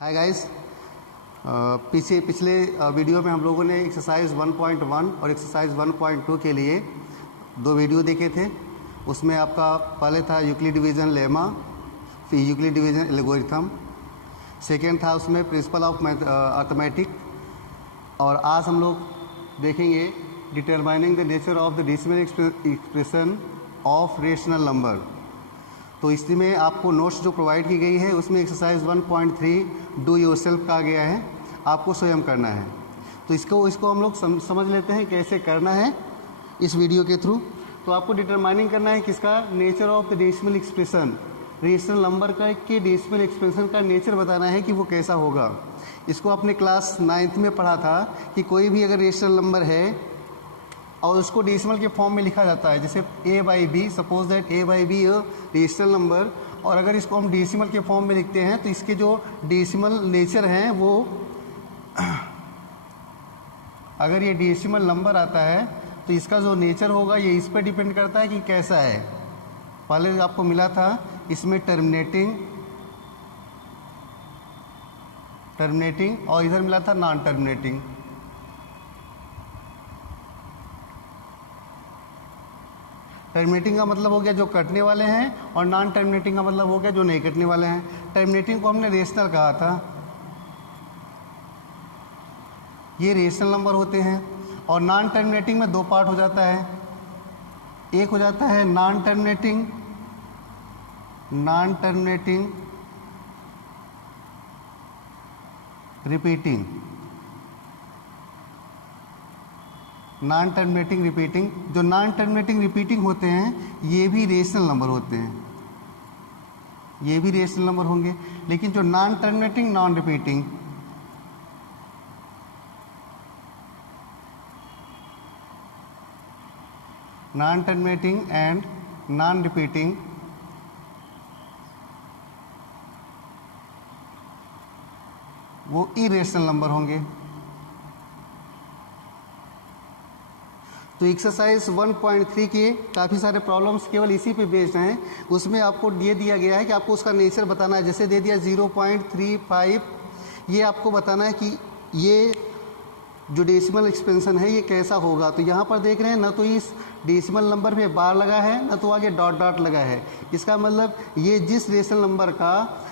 Hi guys. पिछले video में हम लोगों ने एक्सरसाइज 1.1 और एक्सरसाइज 1.2 के लिए दो वीडियो देखे थे। उसमें आपका पहले था यूक्लिड डिवीज़न लेमा, फिर यूक्लिड डिवीज़न एल्गोरिथम, सेकेंड था उसमें प्रिंसिपल ऑफ अर्थमेटिक, और आज हम लोग देखेंगे determining the nature of the decimal expression of rational number. तो इसमें आपको नोट्स जो प्रोवाइड की गई है उसमें एक्सरसाइज 1.3 डू योरसेल्फ कहा गया है, आपको स्वयं करना है। तो इसको हम लोग समझ लेते हैं कैसे करना है इस वीडियो के थ्रू। तो आपको डिटरमाइनिंग करना है किसका, nature of the decimal expression, rational number का के डेसिमल एक्सप्रेशन का नेचर बताना है कि वो कैसा होगा। इसको आपने क्लास 9th में पढ़ा था कि कोई भी अगर रेशनल नंबर है और उसको डेसिमल के फॉर्म में लिखा जाता है, जैसे a by B, suppose that a by B rational number, और अगर इसको हम डेसिमल के फॉर्म में लिखते हैं तो इसके जो डेसिमल नेचर हैं वो अगर ये डेसिमल नंबर आता है तो इसका जो नेचर होगा ये इस पर डिपेंड करता है कि कैसा है। पहले आपको मिला था इसमें टर्मिनेटिंग और इधर मिला था नॉन टर्मिनेटिंग। टर्मिनेटिंग का मतलब हो गया जो कटने वाले हैं, और नॉन टर्मिनेटिंग का मतलब हो गया जो नहीं कटने वाले हैं। टर्मिनेटिंग को हमने रेशनल कहा था, ये रेशनल नंबर होते हैं। और नॉन टर्मिनेटिंग में दो पार्ट हो जाता है, एक हो जाता है non terminating repeating, non terminating repeating. जो नॉन टर्मिनेटिंग रिपीटिंग होते हैं ये भी रेशनल नंबर होते हैं, ये भी रेशनल नंबर होंगे। लेकिन जो non terminating non repeating, non terminating and non repeating, वो इरेशनल नंबर होंगे। तो एक्सरसाइज 1.3 के काफ़ी सारे प्रॉब्लम्स केवल इसी पे बेस्ड हैं। उसमें आपको ये दिया गया है कि आपको उसका नेचर बताना है। जैसे दे दिया 0.35, ये आपको बताना है कि ये जो डेसिमल एक्सपेंशन है ये कैसा होगा। तो यहाँ पर देख रहे हैं ना, तो इस डेसिमल नंबर पे बार लगा है ना तो आगे डॉट डॉट लगा है। इसका मतलब ये जिस रेशनल नंबर का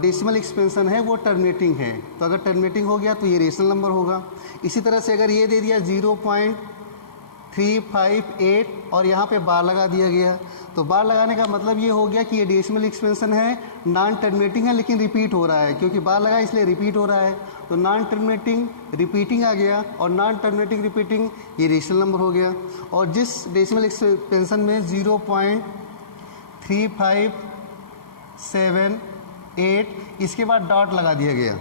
डेसिमल एक्सपेंशन है वो टर्मिनेटिंग है, तो अगर टर्मिनेटिंग हो गया तो ये रेशनल नंबर होगा। इसी तरह से अगर ये दे दिया 0.358 और यहाँ पे बार लगा दिया गया, तो बार लगाने का मतलब ये हो गया कि ये डेसिमल एक्सपेंशन है, नॉन टर्मिनेटिंग है लेकिन रिपीट हो रहा है, क्योंकि बार लगा इसलिए रिपीट हो रहा है। तो नॉन टर्मिनेटिंग रिपीटिंग आ गया, और नॉन टर्मिनेटिंग रिपीटिंग ये रेशनल नंबर हो गया। और जिस डेसिमल एक्सपेंशन में 0.3578 इसके बाद डॉट लगा दिया गया,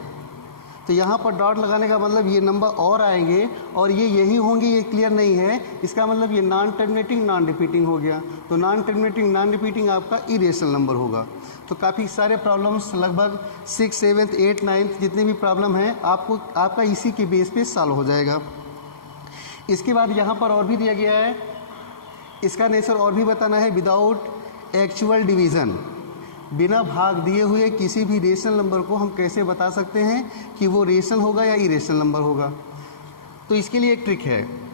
तो यहाँ पर डॉट लगाने का मतलब ये नंबर और आएंगे और ये यही होंगे, ये क्लियर नहीं है। इसका मतलब ये नॉन टर्मिनेटिंग नॉन रिपीटिंग हो गया। तो नॉन टर्मिनेटिंग नॉन रिपीटिंग आपका इरेशनल नंबर होगा। तो काफ़ी सारे प्रॉब्लम्स, लगभग 6, 7, 8, 9 जितने भी प्रॉब्लम हैं आपका इसी के बेस पे सॉल्व हो जाएगा। इसके बाद यहाँ पर और भी दिया गया है, इसका नेचर और भी बताना है। विदाउट एक्चुअल डिवीज़न, बिना भाग दिए हुए किसी भी रेशनल नंबर को हम कैसे बता सकते हैं कि वो रेशनल होगा या इरेशनल नंबर होगा। तो इसके लिए एक ट्रिक है।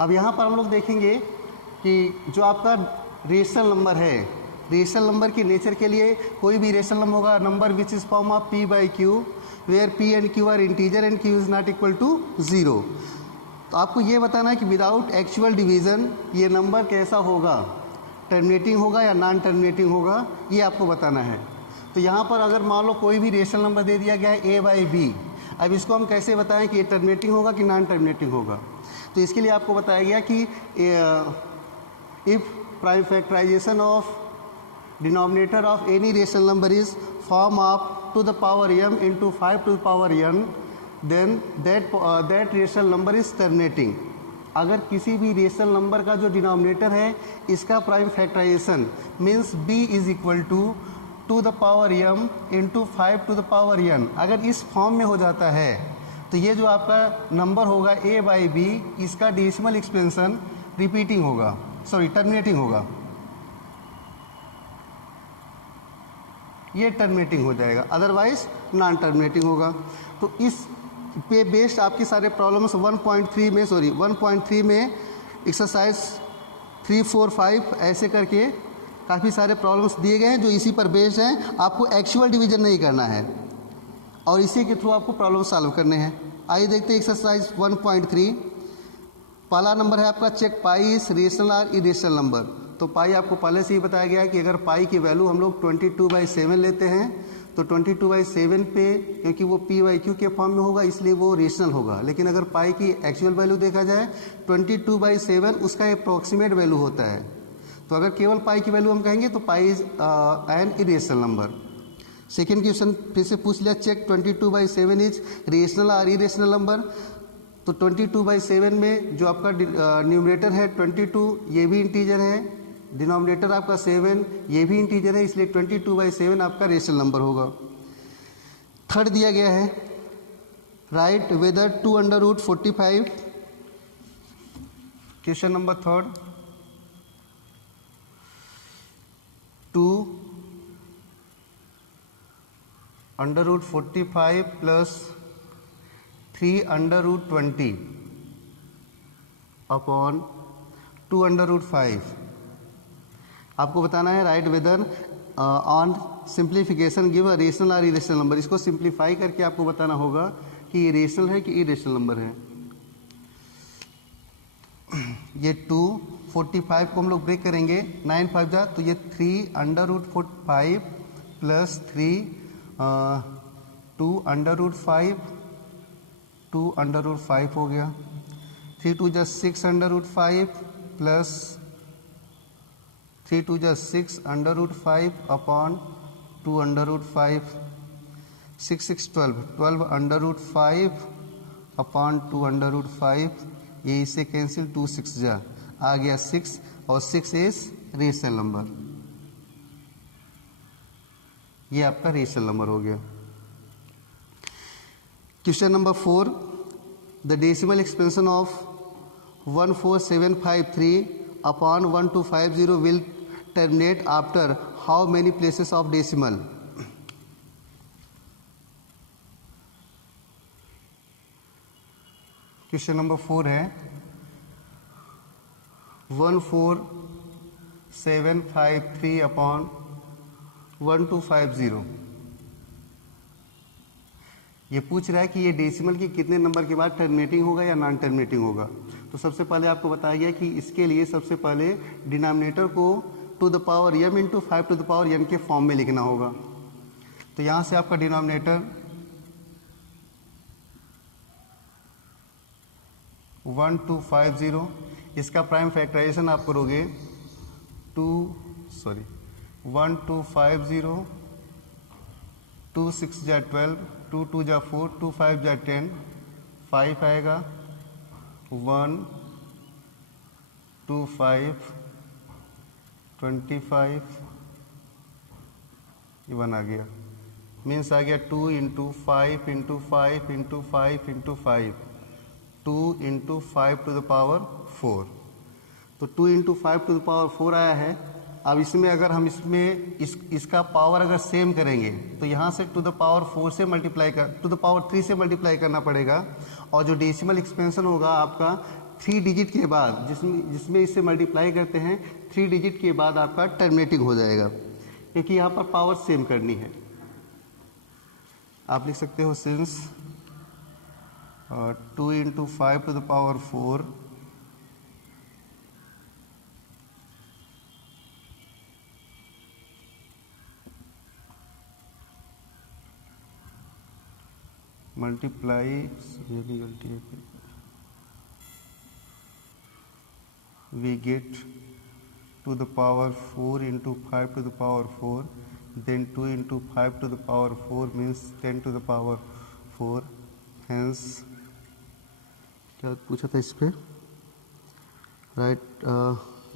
अब यहाँ पर हम लोग देखेंगे कि जो आपका रेशनल नंबर है, रेशनल नंबर के नेचर के लिए कोई भी रेशनल नंबर होगा number which is form of p by Q, where p and q are integer and q is not equal to 0। तो आपको ये बताना है कि विदाउट एक्चुअल डिवीज़न ये नंबर कैसा होगा, टर्मिनेटिंग होगा या नॉन टर्मिनेटिंग होगा, ये आपको बताना है। तो यहाँ पर अगर मान लो कोई भी रेशनल नंबर दे दिया गया है a बाई बी, अब इसको हम कैसे बताएं कि ये टर्मिनेटिंग होगा कि नॉन टर्मिनेटिंग होगा। तो इसके लिए आपको बताया गया कि if prime factorisation of denominator of any rational number is form of to the power m into 5 to the power n, then that rational number is terminating. अगर किसी भी रेशनल नंबर का जो डिनोमिनेटर है इसका prime factorisation means b is equal to the power m into 5 to the power n, अगर इस form में हो जाता है तो ये जो आपका नंबर होगा a बाई बी, इसका डेसिमल एक्सपेंशन रिपीटिंग होगा, सॉरी टर्मिनेटिंग होगा, ये टर्मिनेटिंग हो जाएगा, अदरवाइज नॉन टर्मिनेटिंग होगा। तो इस पे बेस्ड आपके सारे प्रॉब्लम्स 1.3 में एक्सरसाइज 3, 4, 5 ऐसे करके काफ़ी सारे प्रॉब्लम्स दिए गए हैं जो इसी पर बेस्ड हैं। आपको एक्चुअल डिवीजन नहीं करना है और इसी के थ्रू आपको प्रॉब्लम सॉल्व करने हैं। आइए देखते हैं एक्सरसाइज 1.3। पहला नंबर है आपका चेक पाई इज रेशनल और इरेशनल नंबर। तो पाई आपको पहले से ही बताया गया है कि अगर पाई की वैल्यू हम लोग 22/7 लेते हैं तो 22/7 पे, क्योंकि वो p/q के फॉर्म में होगा इसलिए वो रेशनल होगा। लेकिन अगर पाई की एक्चुअल वैल्यू देखा जाए 22/7 उसका अप्रॉक्सीमेट वैल्यू होता है। तो अगर केवल पाई की वैल्यू हम कहेंगे तो pi is an irrational number. Second question फिर से पूछ लिया, चेक 22/7 इज रेशनल और इरेशनल नंबर। तो 22/7 में जो आपका न्यूमरेटर है 22, ये भी इंटीजर है, डिनोमिनेटर आपका 7, ये भी इंटीजर है, इसलिए 22/7 आपका रेशनल नंबर होगा। थर्ड दिया गया है, right whether 2√45। Question number third, 2√45 plus 3√20 upon 2√5। आपको बताना है right whether on simplification give a rational और इरेशनल नंबर। इसको सिंप्लीफाई करके आपको बताना होगा कि ये रेशनल है कि इरेशनल नंबर है। ये 245 को हम लोग ब्रेक करेंगे, 9 5 जा, तो ये 3√5 प्लस 2√5 हो गया। 3 2 जा 6√5 प्लस 3 2 जा 6√5 अपॉन 2√5, 6 6 12√5 अपॉन 2√5, ये इससे कैंसिल, 2 6 जा आ गया 6 और 6 इज रेशनल नंबर। ये आपका रेशनल नंबर हो गया। Question number 4, the decimal expansion of 14753 upon 1250 will terminate after how many places of decimal. Question number 4 है 14753 अपॉन 1250। ये पूछ रहा है कि ये डेसिमल की कितने नंबर के बाद टर्मिनेटिंग होगा या नॉन टर्मिनेटिंग होगा। तो सबसे पहले आपको बताया गया कि इसके लिए सबसे पहले डिनोमिनेटर को to the power m into 5 to the power n के फॉर्म में लिखना होगा। तो यहाँ से आपका डिनोमिनेटर 1250, इसका प्राइम फैक्टराइजेशन आप करोगे 1250, 2 6 जा 12, 2 2 जा 4, 2 5 जा 10, 5 आएगा, 1 2 5 25, ये 1 आ गया, मीन्स आ गया 2 into 5 into 5 into 5 into 5, 2 into 5 to the power 4। तो 2 इंटू 5 टू द पावर 4 आया है। अब इसमें अगर हम इसका पावर अगर सेम करेंगे तो यहाँ से टू द पावर 4 से मल्टीप्लाई टू द पावर 3 से मल्टीप्लाई करना पड़ेगा, और जो डेसिमल एक्सपेंशन होगा आपका 3 डिजिट के बाद, जिसमें इससे मल्टीप्लाई करते हैं 3 डिजिट के बाद आपका टर्मिनेटिंग हो जाएगा, क्योंकि यहाँ पर पावर सेम करनी है। आप लिख सकते हो since 2 into 5 to the power 4 multiply, ये भी गलती है, we get to the power 4 into 5 to the power 4, then 2 into 5 to the power 4 means 10 to the power 4, hence क्या पूछा था इस पे, right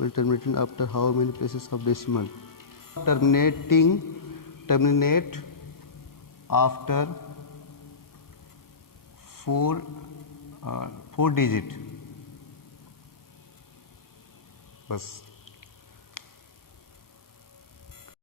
will terminating after how many places of decimal? Terminate after 4 digit, बस